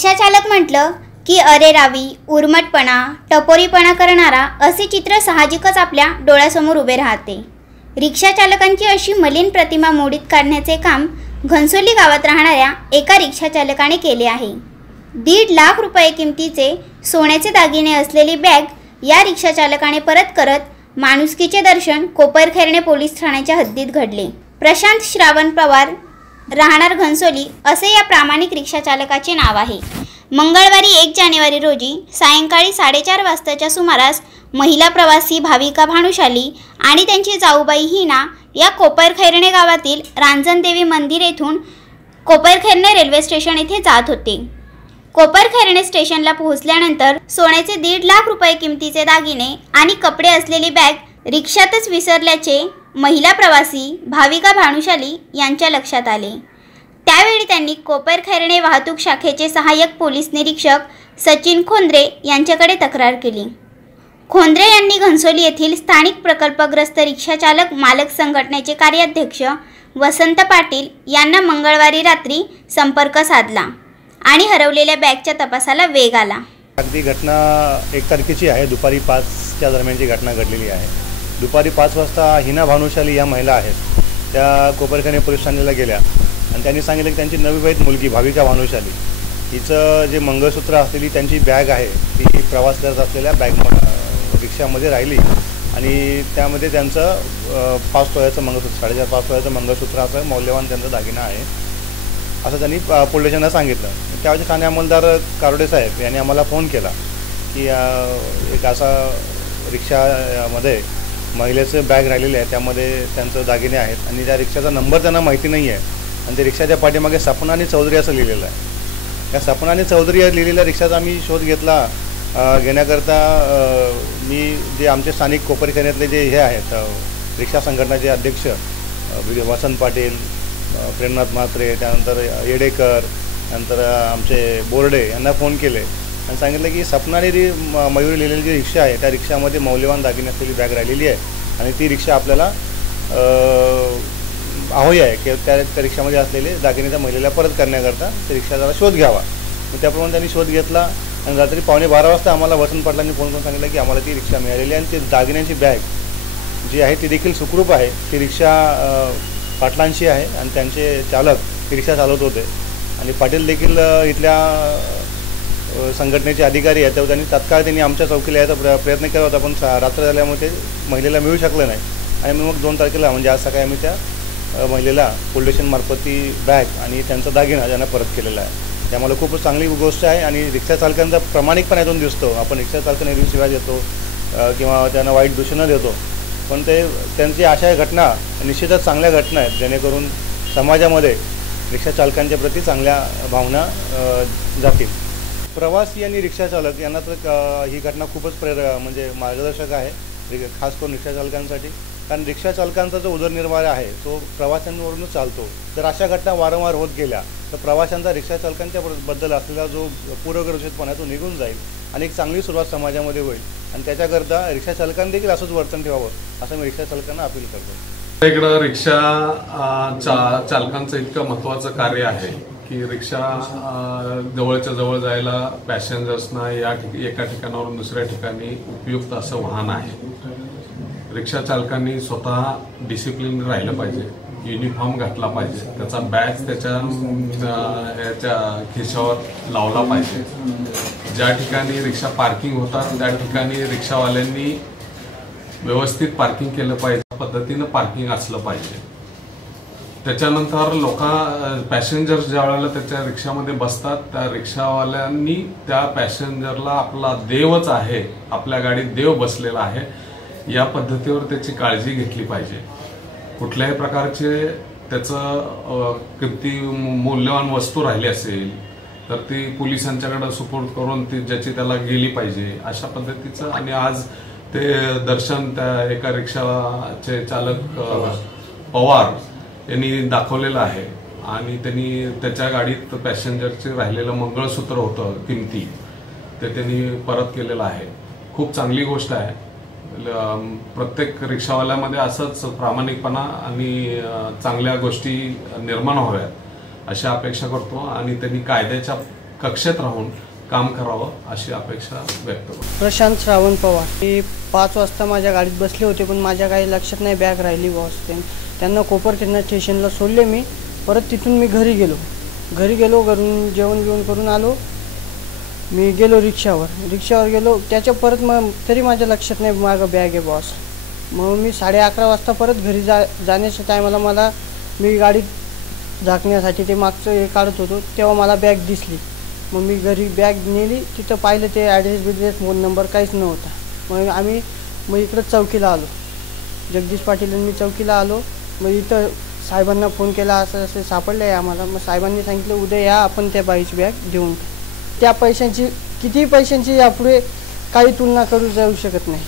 रिक्षा चालक म्हटलं की अरे रावी, उर्मटपणा, टपोरीपणा करणारा असे चित्र साहजिकच आपल्या डोळ्यासमोर उभे राहते। रिक्षा चालकांची अशी मलिन प्रतिमा मोडीत काढण्याचे काम घनसोली गावात राहणाऱ्या एका रिक्षा चालकाने केले आहे। 1.5 लाख रुपये किमतीचे सोन्याचे दागिने असलेली बॅग या रिक्षा चालकाने परत करत माणुसकीचे दर्शन कोपरखैरणे पोलीस ठाण्याच्या हद्दीत घडले। प्रशांत श्रावण पवार, राहणार घनसोली असे या प्रामाणिक रिक्षा चालकाचे नाव आहे। मंगळवारी 1 जानेवारी रोजी सायंकाळी 4:30 वाजताच्या सुमारास महिला प्रवासी भाविका भानुशाली आणि त्यांची जाऊबाई हिना या कोपरखैरणे गावातील रांजणदेवी मंदिर येथून कोपरखैरणे रेल्वे स्टेशन येथे जात होते। कोपरखैरणे स्टेशनला पोहोचल्यानंतर सोन्याचे 1.5 लाख रुपये किमतीचे दागिने आणि कपडे असलेली बॅग रिक्षातच विसरल्याचे महिला प्रवासी भाविका भानुशाली यांच्या लक्षात आले। त्यावेळी त्यांनी कोपरखैरणे वाहतूक शाखेचे सहाय्यक पोलीस निरीक्षक सचिन खोंद्रे यांच्याकडे तक्रार केली। खोंद्रे यांनी घनसोली येथील स्थानिक प्रकल्पग्रस्त रिक्षा चालक मालक संघटनेचे कार्याध्यक्ष वसंत पाटील यांना मंगळवारी रात्री संपर्क साधला आणि हरवलेल्या बॅगच्या तपासाला वेग आला। अगदी घटना 1 तारखेची आहे। दुपारी 5च्या दरम्यानची घटना घडलेली आहे। दुपारी 5 वाजता हिना भानुशाली या महिला आहेत, त्या कोपरखैरणे पोलीस ठाण्याला गेल्या आणि त्यांनी सांगितलं की त्यांची नवविवाहित मुलगी भाविका भानुशाली हिचं जे मंगळसूत्र असलेली त्यांची बॅग आहे ती प्रवास करत असलेल्या रिक्षामध्ये राहिली आणि त्यामध्ये त्यांचं 5 तोळ्याचं मंगळसूत्र, 4.5 तोळ्याचं मंगळसूत्र असं मौल्यवान त्यांचा दागिना आहे असं त्यांनी पोलीस स्टेशनला सांगितलं। त्यावेळी ठाणे अंमलदार कारोडे साहेब यांनी आम्हाला फोन केला की एक असा रिक्षामध्ये महिलेचं बॅग राहिलेलं आहे, त्यामध्ये त्यांचं दागिने आहेत आणि त्या रिक्षाचा नंबर त्यांना माहिती नाही आहे आणि त्या रिक्षाच्या पाठीमागे सपना आणि चौधरी असं लिहिलेलं आहे। त्या सपना आणि चौधरी लिहिलेल्या रिक्षाचा आम्ही शोध घेण्याकरता मी जे आमचे स्थानिक कोपरखैरण्यातले जे हे आहेत रिक्षा संघटनाचे अध्यक्ष वसंत पाटील, प्रेमनाथ म्हात्रे, त्यानंतर येडेकर, नंतर आमचे बोर्डे यांना फोन केले आणि सांगितलं की सपना आणि मयूरी लिहिलेली जी रिक्षा आहे त्या रिक्षामध्ये मौल्यवान दागिने असलेली बॅग राहिलेली आहे आणि ती रिक्षा आपल्याला हवी आहे की त्या रिक्षामध्ये असलेले दागिने त्या महिलेला परत करण्याकरता त्या रिक्षाचा शोध घ्यावा। मग त्याप्रमाणे त्यांनी शोध घेतला आणि रात्री 12:15 वाजता आम्हाला वसंत पाटलांनी फोन करून सांगितलं की आम्हाला ती रिक्षा मिळालेली आहे आणि ती दागिन्यांची बॅग जी आहे ती देखील सुखरूप आहे। ती रिक्षा पाटलांची आहे आणि त्यांचे चालक ती रिक्षा चालवत होते आणि पाटील देखील इथल्या संघटनेचे अधिकारी आहेत, तेव्हा त्यांनी आमच्या चौकीला यायचा प्रयत्न केला होता पण रात्र झाल्यामुळे ते महिलेला मिळू शकलं नाही आणि मग 2 तारखेला म्हणजे आज सकाळी आम्ही त्या महिलेला पोलीस स्टेशनमार्फत ती बॅग आणि त्यांचा दागिना त्यांना परत केलेला आहे। ते आम्हाला खूपच चांगली गोष्ट आहे आणि रिक्षा चालकांचा प्रामाणिकपणा यातून दिसतो। आपण रिक्षा चालकांना नेहमी शिवाय देतो किंवा त्यांना वाईट दूषणं देतो, पण त्यांची अशा घटना निश्चितच चांगल्या घटना आहेत जेणेकरून समाजामध्ये रिक्षा चालकांच्या प्रती चांगल्या भावना जातील। प्रवासी आणि रिक्षा चालक यांना तर ही घटना खूपच म्हणजे मार्गदर्शक आहे, खास करून रिक्षा चालकांसाठी, कारण रिक्षा चालकांचा जो उदरनिर्वाह आहे तो प्रवाशांवरूनच चालतो। जर अशा घटना वारंवार होत गेल्या तर प्रवाशांचा रिक्षा चालकांच्या बद्दल असलेला जो पूर्वग्रहितपणा तो निघून जाईल आणि एक चांगली सुरुवात समाजामध्ये होईल आणि त्याच्याकरता रिक्षा चालकांनी देखील असंच वर्तन ठेवावं असं मी रिक्षा चालकांना अपील करतो। इकडं रिक्षा चालकांचं इतकं महत्त्वाचं कार्य आहे की रिक्षा जवळच्या जवळ जायला पॅसेंजर्सना एका ठिकाणावरून दुसऱ्या ठिकाणी उपयुक्त असं वाहन आहे। रिक्षा चालकांनी स्वतः डिसिप्लिन राहिलं पाहिजे, युनिफॉर्म घातला पाहिजे, त्याचा बॅग त्याच्या खिशावर लावला पाहिजे। ज्या ठिकाणी रिक्षा पार्किंग होतात त्या ठिकाणी रिक्षावाल्यांनी व्यवस्थित पार्किंग केलं पाहिजे, पद्धतीनं पार्किंग असलं पाहिजे। त्याच्यानंतर पॅसेंजर्स ज्या वेळेला त्याच्या रिक्षामध्ये बसतात त्या रिक्षावाल्यांनी त्या पॅसेंजरला आपला देवच आहे, आपल्या गाडीत देव बसलेला आहे या पद्धतीवर त्याची काळजी घेतली पाहिजे। कुठल्याही प्रकारचे त्याचं किती मूल्यवान वस्तू राहिली असेल तर ती पोलिसांच्याकडे सुपूर्द करून ती ज्याची त्याला गेली पाहिजे अशा पद्धतीचं। आणि आज ते दर्शन त्या एका रिक्षाचे चालक पवार यांनी दाखवलेलं आहे आणि त्यांनी त्याच्या गाडीत पॅसेंजरचे राहिलेलं मंगळसूत्र होतं किमती ते त्यांनी परत केलेलं आहे। खूप चांगली गोष्ट आहे। प्रत्येक रिक्षावाल्यामध्ये असंच प्रामाणिकपणा आणि चांगल्या गोष्टी निर्माण व्हाव्यात अशी अपेक्षा करतो आणि त्यांनी कायद्याच्या कक्षेत राहून काम करावं अशी अपेक्षा व्यक्त करतो. प्रशांत श्रावण पवार हे 5 वाजता माझ्या गाडीत बसले होते, पण माझ्या काही लक्षात नाही बॅग राहिली बॉस. त्यांना कोपरखेरणा स्टेशनला सोडले मी. परत तिथून मी घरी गेलो घरून जेवण बिवण करून आलो. मी गेलो रिक्षावर गेलो. त्याच्या परत मग तरी माझ्या लक्षात नाही माझं बॅग आहे बॉस. मग मी 11:30 वाजता परत घरी जाण्याच्या टायमाला मी गाडीत झाकण्यासाठी ते मागचं हे काढत होतो, तेव्हा मला बॅग दिसली. मग मी घरी बॅग नेली. तिथं पाहिलं ते ॲड्रेस फोन नंबर काहीच नव्हता. मग इकडं चौकीला आलो. जगदीश पाटील मी चौकीला आलो. मग इथं साहेबांना फोन केला, असं सापडलं आहे आम्हाला. मग साहेबांनी सांगितलं उद्या या, आपण त्या बाईची बॅग देऊन. त्या पैशांची कितीही पैशांची यापुढे काही तुलना करू जाऊ शकत नाही,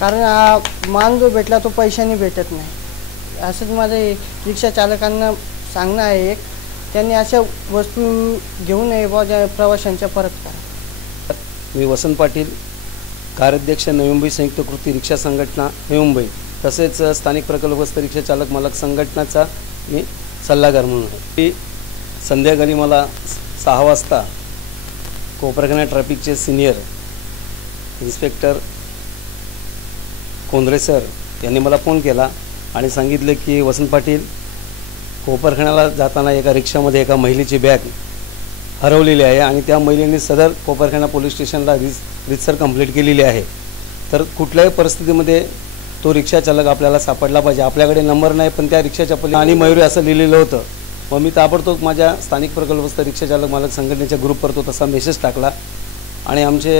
कारण हा मान जो भेटला तो पैशाने भेटत नाही. असंच माझं रिक्षा चालकांना सांगणं आहे एक, त्यांनी अशा वस्तू घेऊ नये बा ज्या प्रवाशांच्या परत करा. मी वसंत पाटील, कार्याध्यक्ष नवी मुंबई संयुक्त कृती रिक्षा संघटना नवी मुंबई, तसेच स्थानिक प्रकल्पस्थ रिक्षा चालक मालक संघटनाचा मी सल्लागार म्हणून आहे. संध्याकाळी मला 6 वाजता कोपरखेरणा ट्रॅफिकचे सिनियर इन्स्पेक्टर कोंद्रे सर यांनी मला फोन केला आणि सांगितले की वसंत पाटील, कोपरखेरणाला जाताना एका रिक्षामध्ये एका महिलेची बॅग हरवलेली आहे आणि त्या महिलेने सदर कोपरखेरणा पोलीस स्टेशनला रितसर कंप्लेंट केलेली आहे. तर कुठल्याही परिस्थितीमध्ये तो रिक्षा चालक आपल्याला सापडला पाहिजे. आपल्याकडे नंबर नाही, पण त्या रिक्षाच्या पलीकडे आणि मयुरी असं लिहिलेलं होतं. मग मी ताबडतोब माझ्या स्थानिक प्रकल्पस्थ रिक्षा चालक मालक संघटनेच्या ग्रुपवर तो तसा मेसेज टाकला आणि आमचे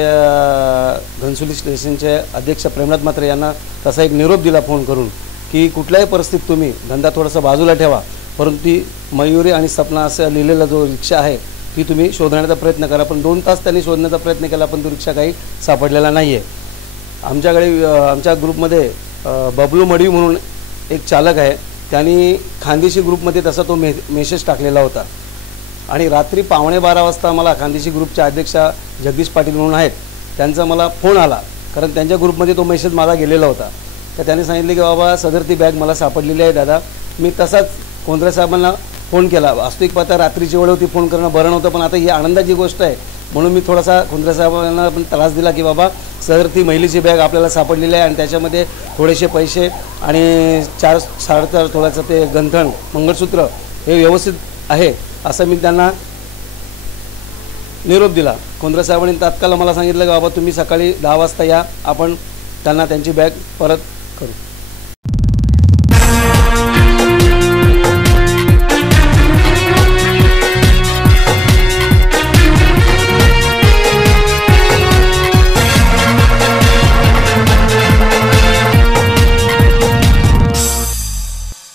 घनसोली स्टेशनचे अध्यक्ष प्रेमनाथ म्हात्रे यांना तसा एक निरोप दिला फोन करून की कुठल्याही परिस्थितीत तुम्ही धंदा थोडासा बाजूला ठेवा, परंतु ती मयुरी आणि सपना असं लिहिलेला जो रिक्षा आहे ती तुम्ही शोधण्याचा प्रयत्न करा. पण 2 तास त्यांनी शोधण्याचा प्रयत्न केला, पण तो रिक्षा काही सापडलेला नाही आहे. आमच्याकडे आमच्या ग्रुपमध्ये बबलू मडवी म्हणून एक चालक आहे, त्यांनी खानदेशी ग्रुपमध्ये तसा तो मेसेज टाकलेला होता. आणि रात्री 11:15 वाजता मला खानदेशी ग्रुपच्या अध्यक्ष जगदीश पाटील म्हणून आहेत, त्यांचा मला फोन आला, कारण त्यांच्या ग्रुपमध्ये तो मेसेज मला गेलेला होता. तर त्यांनी सांगितले की बाबा सदर ती बॅग मला सापडलेली आहे दादा. मी तसाच कोंद्रे साहेबांना फोन केला. वास्तविक पाहता रात्रीची वेळ होती, फोन करणं बरं नव्हतं, पण आता ही आनंदाची गोष्ट आहे म्हणून मी थोडासा कोंद्रे साहेबांना पण त्रास दिला की बाबा सदर ती महिलेची बॅग आपल्याला सापडलेली आहे आणि त्याच्यामध्ये थोडेसे पैसे आणि 4-4.5 तोळ्याचं ते गंठण मंगळसूत्र हे व्यवस्थित आहे असं मी त्यांना निरोप दिला. कोंद्रे साहेबांनी तात्काळ मला सांगितलं की बाबा तुम्ही सकाळी 10 वाजता या, आपण त्यांना त्यांची बॅग परत करू.